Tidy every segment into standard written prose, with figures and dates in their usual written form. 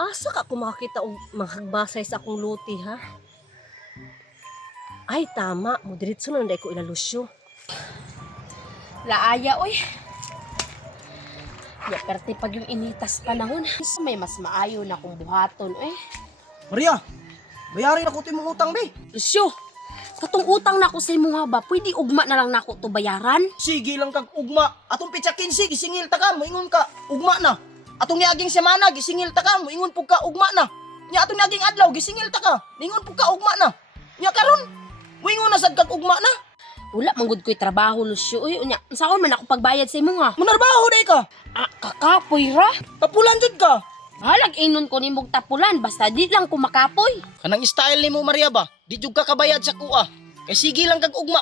Asa ka kung makakita og mahagbasay sa akong luti, ha? Ay, tama. Mudiritso na ko ilalusyo. Laaya, oy. Ya, perte pag yung initas panahon. May mas maayo na kong buhaton, eh. Maria, bayarin ako ito mong utang, be. Lucio, katong utang na ako sa imuha ba, pwede ugma na lang nako to bayaran? Sige lang kag ugma. Atong pitsa 15, gisingil ta ka, moingon ka, ugma na. Atong niaging semana, gisingil ta ka, moingon pug ka, ugma na. Nya atong niaging adlaw, gisingil ta ka, moingon pug ka, ugma na. Nya karon, moingon na sad kag ugma na. Wala, manggod ko'y trabaho, Lucio. Uy, unya, saan man ako pagbayad sa imuha? Manarbaho day ka. Ah, kakapoy ra. Tapulan jud ka. Halag inon ko nimog tapulan, basta di lang ko makapoy. Kanang style nimo Maria ba? Di jud ka kabayad sa kuha. Kay sige lang kag ugma.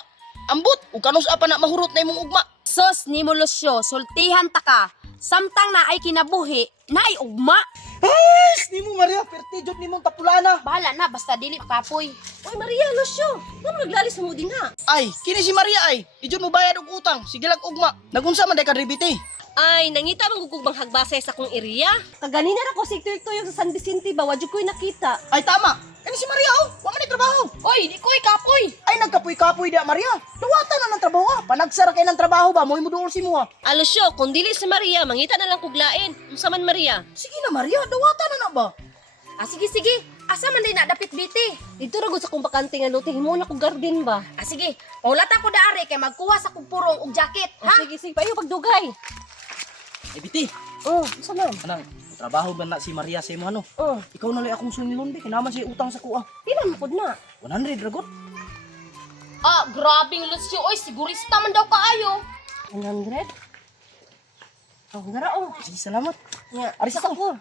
Ambot, ug kanus apa na mahurot na imong ugma. Sos nimo, Lucio, sultihan ta ka. Samtang na ay kinabuhi, na ay ugma. Yes, nimo Maria, perti jud nimong tapulana. Bahala na, basta dili makapoy. Oy, Maria, Lucio. Ano naglalis mo din, ha? Ay, kini si Maria ay. Di jud mo bayad og utang. Sige lang ugma. Nagunsa man day ka ribiti. Ay, nangita man gugug hagbasay sa akong area. Kaganina na ko si Tuyok sa San Vicente ba, wadyo ko'y nakita. Ay tama. Kani si Maria oh, wa man ay trabaho. Oy, di ko'y kapoy. Ay nagkapoy-kapoy da Maria. Dawata na ng trabaho ah. Panagsara kay ng trabaho ba, moy muduol si mo ah. Lucio, kung dili si Maria, mangita na lang kuglain. Unsa man Maria? Sige na Maria, dawata na ba? Ah, sige, sige. Asa man din na dapit biti. Dito ra gud sa kong bakante nga luti, himo na ko garden ba? Ah, sige. Paulat ako daari kay magkuha sa kong purong ug jacket, O, ha? sige, sige, payo pagdugay. Ay biti. Oh, unsa man? Anang trabaho ba na si Maria sa imo ano? Oh, Ikaw na lang akong sunilon be, kinaman siya utang sa kuha. pila man pud na? 100 ragot. Ah, grabing Lucio. Oy, sigurista man daw kaayo. 100? Oh, gara oh. Sige, salamat. Nya, Aris ako.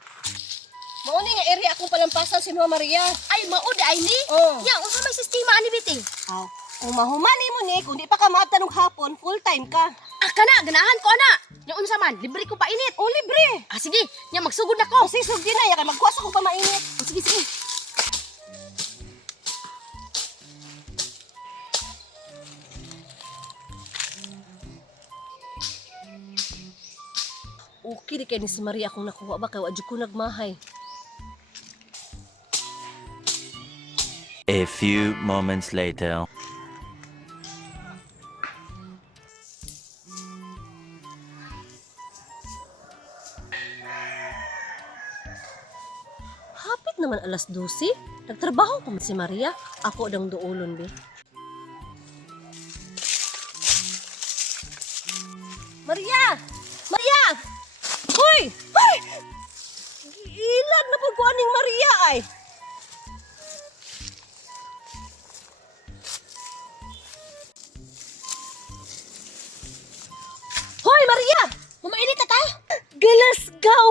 Mao ni nga area akong palampasan si Mama Maria. Ay, maud ay ni. Oh. Ya, unsa may sistema ani biti? Oh. Kung mahumani mo ni, kung di pa ka matanong hapon, full time ka. Ah, kana, ganahan ko ana. Nya unsa man, libre ko pa init. Oh, libre. Ah, sige. Nya magsugod na ko. Kasi sugdi na, kay magkuwas akong pamainit. Oh, sige, sige. Okay, di kay ni si Maria akong nakuha ba, kay wadyo ko nagmahay. A few moments later. Hapit naman alas 12. Nagtrabaho pa man si Maria. Ako dang duulon, be. Maria! Maria! Hoy! Hoy! Ilan na po aning Maria ay? Hoy, Maria! Mumainit na ta? Galasgaw!